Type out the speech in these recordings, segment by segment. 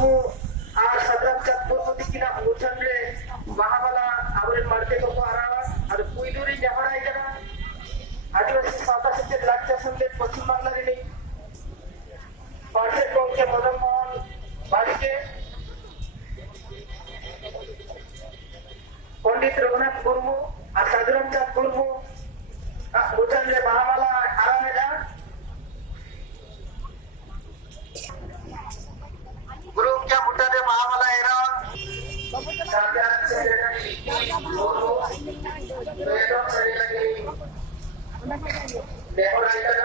मुर्मू और सदरम चतुर्थ दिखना मुझन रे महाबला आवरे मरते को आरावा और पुइलुरी जहरा इधर आदिवासी साता से लाख संदे पश्चिम बांग्ला रे पार्टी को के मदन मोहन बालिके पंडित रघुनाथ मुर्मू और सदरम चतुर्थ मुर्मू मुझन रे महाबला आरामेगा गुरु क्या मुद्दा दे महाबला एरा साधारण से लोगो वेदों से लगी देखो राइटर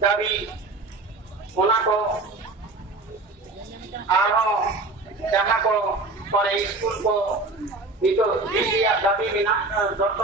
दाबी ओना को आरो जहाँ को पर स्कूल को नितो दिया दाबी बिना